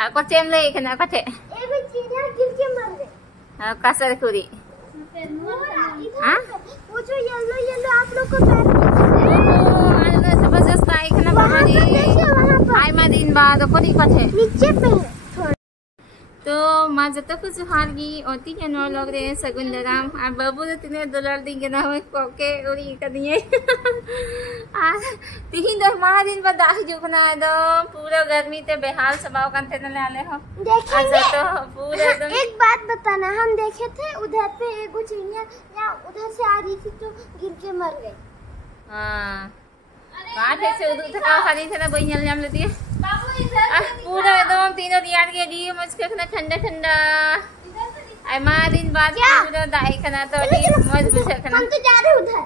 Aku cem lagi kena aku cek. चिड़िया गिर के मर गए। Kasar kuri. हाँ? वो जो येलो येलो आप लोग को पैर Ada sebesar naik kena bawani. Ay madin ba to kuri kache. नीचे पे है। तो माँ जब तक कुछ हार गई होती है नौ लोग रहे सगुंदराम अब बाबू तो तिने $1 देंगे ना हुए कोके उड़ी कर दिए तीन दो माँ दिन बाद दाही जो बना दो पूरा गर्मी ते बेहाल सबाव करते न ले आले हो देखेंगे तो पूरा एकदम एक बात बताना हम देखे थे उधर पे एक चिड़िया या उधर से आ रही थी तो गिर के मर गई। हाँ काटे से उधर था खाली थे ना वही नल जाम लेती है पूरा एकदम तीनों दियार के दी मुझके खना ठंडा ठंडा आई माँ दिन बाद पूरा दाई खना तो दी मौज बुझे खना हम तो जा रहे उधर।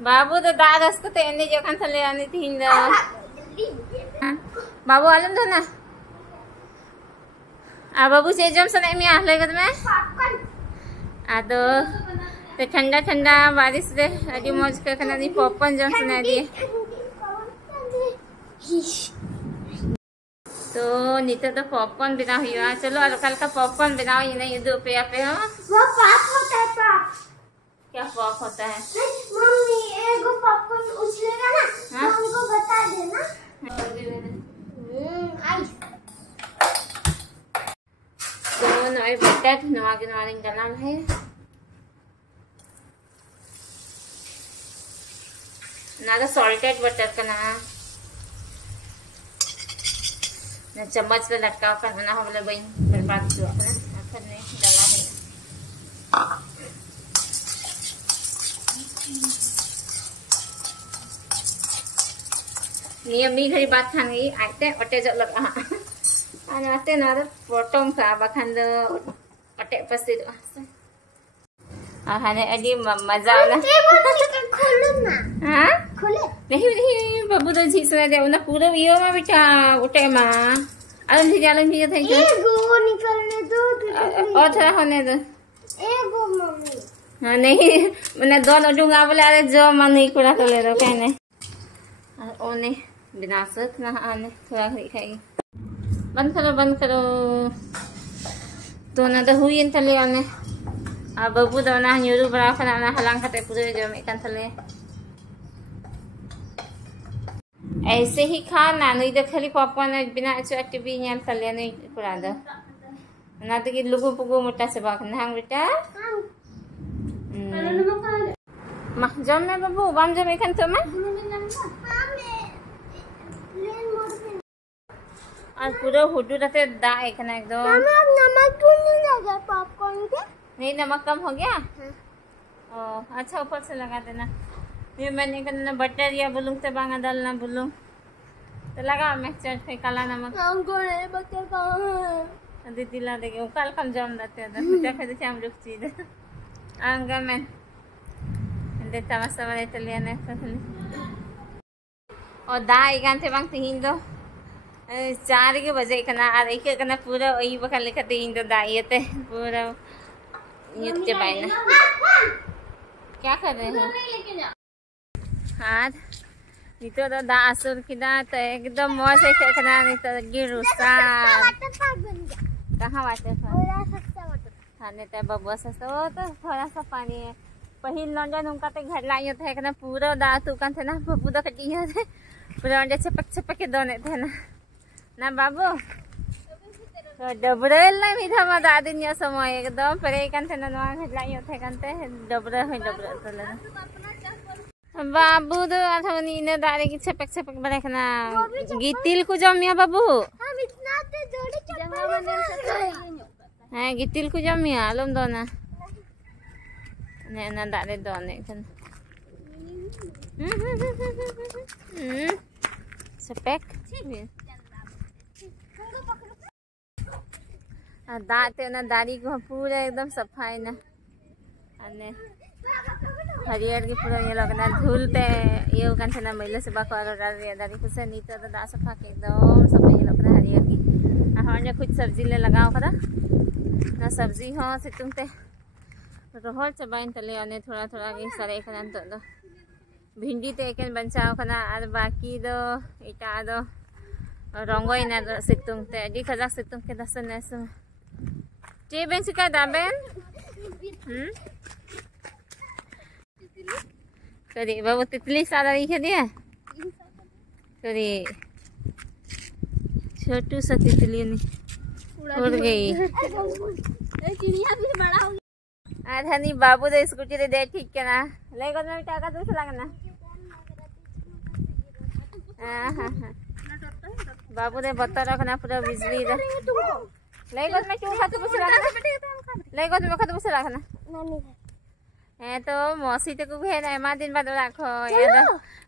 बाबू तो दादस को तेने जो खान थले आनी थी इंदा बाबू आलम तो ना आ बाबू से जम सने में आले गद में आ तो ठंडा ठंडा बारिश दे अजी मौज के खना दी पॉपकॉर्न जम सने दिए तो नीचे तो पॉपकॉर्न बना हुआ चलो और कल का पॉपकॉर्न बनाओ ये नहीं दो पे आप हो वो पाप होता है पाप। क्या पॉप होता है मम्मी एक पॉपकॉर्न उछलेगा ना तो हमको बता देना। आइस तो नॉय बटर नवा के नवा डालना है ना तो सॉल्टेड बटर का ना चम्मच पे लटका कर देना हो बोले भाई बर्बाद हुआ ना आखिर नहीं डाला है ये अम्मी घरी बात खानी आते अटे जब लगा आते ना तो पोटम का बखान दो अटे पसी दो हने अजी मजा ना खोलो ना। हाँ खोले नहीं नहीं बाबू तो झीस रहे थे उन्हें पूरा वियो में बेटा उठे माँ अलम भी थे एगो निकलने दो और थोड़ा होने दो एगो मम्मी। हाँ नहीं मैंने दोनों डूंगा बोले अरे जो मन नहीं पूरा कर ले दो कहने ओने बिना सक ना आने थोड़ा खाएगी बंद करो तो ना तो हुई इन थले आने आ बाबू तो ना न्यूरू बड़ा खना ना हलांग खाते पूरे जो में kan थले ऐसे ही खा ना नहीं तो खाली पॉपकॉर्न बिना अच्छे भी न्याल थले नहीं पूरा दो ना तो कि लुगु पुगु मोटा से बाक ना बेटा मख जम में बाबू बाम जम इकन तो में और पूरा हुडू रहते दा इकना एकदम नमक क्यों नहीं लगा पॉपकॉर्न पे? नहीं नमक कम हो गया ओ अच्छा ऊपर से लगा देना ये मैंने करना बटर या बुलूंग से बांगा डालना बुलूंग तो लगा मिक्सचर पे काला नमक हमको नहीं बटर कहाँ दीदी ला देंगे कल कम जम देते हैं तो फिर देखिए हम लोग चीज आंगा मैं देता मस्त वाले चलिए ना और दाई गांते बांगते हिंदो 4 बजे कना आ रही के कना पूरा वही बखा लिखते हिंदो दाईते पूरा युक्त बाइना क्या कर रहे हैं हाँ तो दा असुर किदा तो एकदम मौज है कना नहीं तो गिरुसा कहाँ वाटर खाने ते बबुआ से तो थोड़ा सा पानी है पहिल लंडन उनका ते घर लाइयो थे कना पूरा दा तू कन थे ना बबू दा कटियो थे पूरा अंडे छपक के दोने थे ना बाबू तो डबरेल ना मीठा मा दादी निया समय एकदम परे कन थे ना घर लाइयो थे कन ते डबरे तो लगा बाबू तो अथवा नीने दारे की छपक बड़े खना गितिल को जमिया बाबू हम इतना ते जोड़ी चप्पल है गितिल को जमिया आलम दोना ने ना दारे दोने खन छपक दाते ना दाढ़ी को पूरा एकदम सफाई ना अने हरियर के पूरा ये लगना धुलते ये कन थे ना महिला से बाको दाढ़ी को से नीचे तो दा सफा के एकदम सफाई लगना हरियर की हाँ ने कुछ सब्जी ले लगाओ करा ना सब्जी हो से तुमते रोहल चबाइन तले आने थोड़ा के सारे कन तो भिंडी ते एकन बचाओ कना और बाकी दो इटा दो Rongoy na situng te. Di kajak situng ke dasan na semua. Cie ben suka dah ben? Kali babu तितली सारा लिख दिया. करी छोटू सा तितली ने उड़ गई। चिड़िया भी बड़ा हो गया। आधानी बाबू दे स्कूटी दे ठीक के ना ले गोद में टाका दूस लगना। बाबू दे बत्ता रखना पूरा बिजली दे ले गोद में क्यों खाते बुस लगना ले गोद में खाते बुस लगना है तो मौसी तक भी है ना एमा दिन बाद रखो ये तो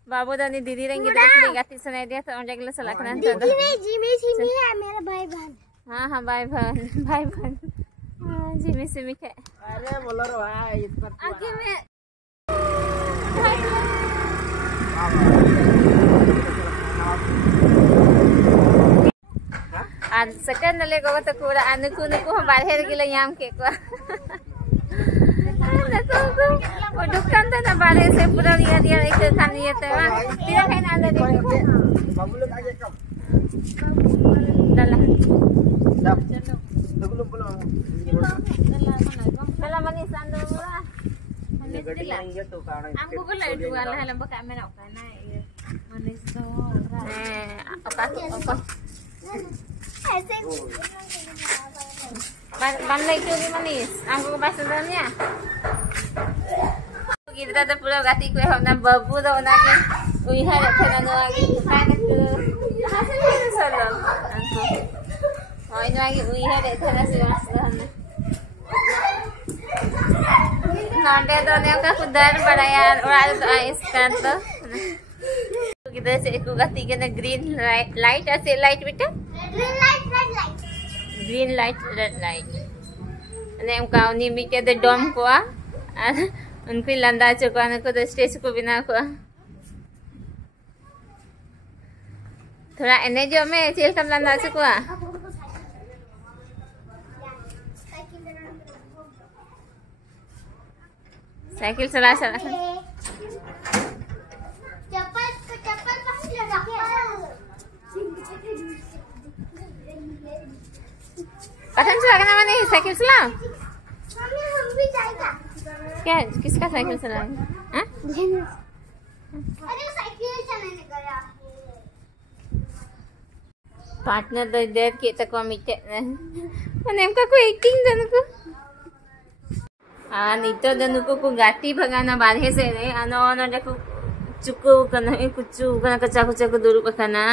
बाबू दानी दीदी रंगी देखली गाती सुनाई दिया तो उनके लिए सलाखना तो जिमी सिमी है मेरा भाई बहन। हाँ हाँ भाई बहन जिमी सिमी के अरे बोलो रे भाई इस पर आगे में आज सेकंड ले गो तो पूरा अनुकु नुकु हम बाहर गेले याम के को वो दुकान था ना बाहर से पूरा दिया दिया एक खानी है तो तेरा खाना अंदर देखो बाबू लोग आगे कब दला जब चलो बोलो दला मनी सांदो पूरा ये गड्डी लाएंगे तो कारण हमको बोला जुआ ला लंबा कैमरा का ना ये मनीष तो ऐसे ban lagi curi manis anggo bahasa Indonesia kita tu pulau gati kue hok na babu dah nak uihar ada na lagi mana tu hasil ni solo anggo oh ini lagi uihar ada na siwas dah na nanti tu ni angka kudar berayan orang tu ais kan tu kita seku gati kena green light asal light betul red light green light red light અને એમ કાવની મીકે દે dome को उनको लंदा चुका को तो stage को बिना को थोड़ा एने जो में चेल कम लंदा चुका साइकिल चला चला चप्पल पहन लगा पसंद चला ना मैंने साइकिल चला मम्मी हम भी जाएगा क्या किसका साइकिल चला हाँ अरे साइकिल चलाने गया पार्टनर तो देर के तक मीटे मैंने हमका को एक्टिंग दनु को नीतो दनु को गाटी भगाना बाधे से रे अनो अनो देखो चुको कना कुचु कना कच्चा कुचा को दूर पकना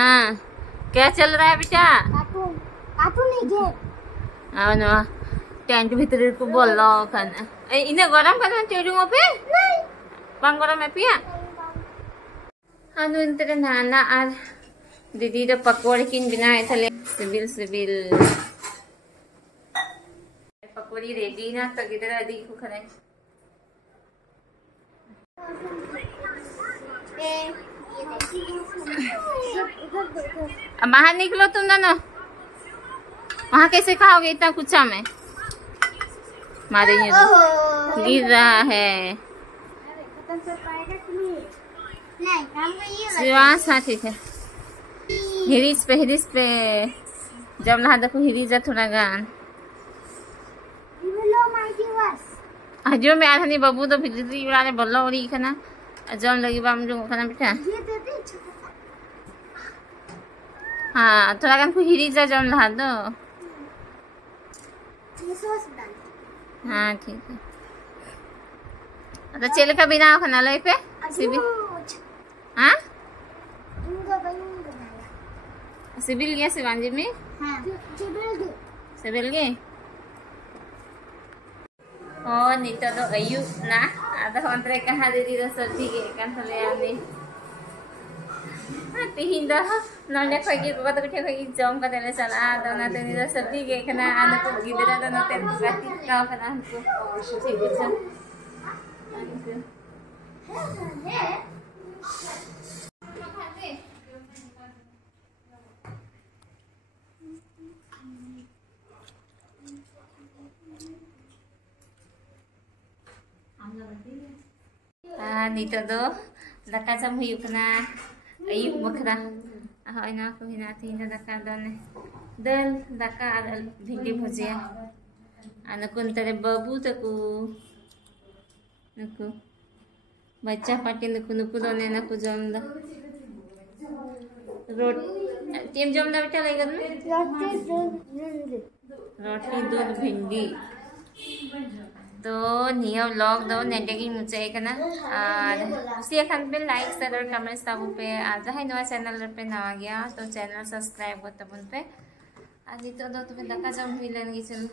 क्या चल रहा है बेटा कार्टून नहीं game ano tent bhitar ko bollo kana ine garam kana teru mo pe nahi bang garam me pia anu intere nana ar didi ro pakodi kin binaye thale sibil pakodi ready na to gidera adi ko khane अब बाहर निकलो तुम दोनों वहाँ कैसे खाओगे इतना कुचा में मारे गिर रहा है श्रीवास हाँ ठीक है हिरीज पे जब नहा देखो हिरीज थोड़ा गान जो मैं आधा नहीं बाबू तो बिजली उड़ाने बोलो और ही खाना जम लगी बाम जो खाना बेटा हाँ थोड़ा गान को हिरीज जम नहा दो हाँ ठीक है तो चल का बिना खाना लो पे सिबिल हाँ सिबिल गया शिवांजी में सिबिल गए और नीता तो अयु ना आधा अंतरे कहाँ दीदी तो सब्जी के कान थले आने तिहिन द नले खगी को तो बिठे खगी जम का देले चला दना तेनी द सब्जी के खाना आने को गिदरा दना तेन को गाती का खाना हमको ठीक है नीता दो दाका जम हुई कना अयुब बखरा Ahoy na ako hinatiin na daka doon eh. Dal, daka, hindi भुजिया. Ano kung tere babu taku. Naku. Baca pati nuku doon eh naku jom da. Tim jom da बेटा लेगा ना? रोटी दूध भिंडी तो नियो व्लॉग दो नेटे की मुझे एक ना और उसी अखंड पे लाइक शेयर और कमेंट सब पे आज है नया चैनल पे ना आ गया तो चैनल सब्सक्राइब कर तब उन पे आज तो दो तुम्हें दका जम मिलेंगी चल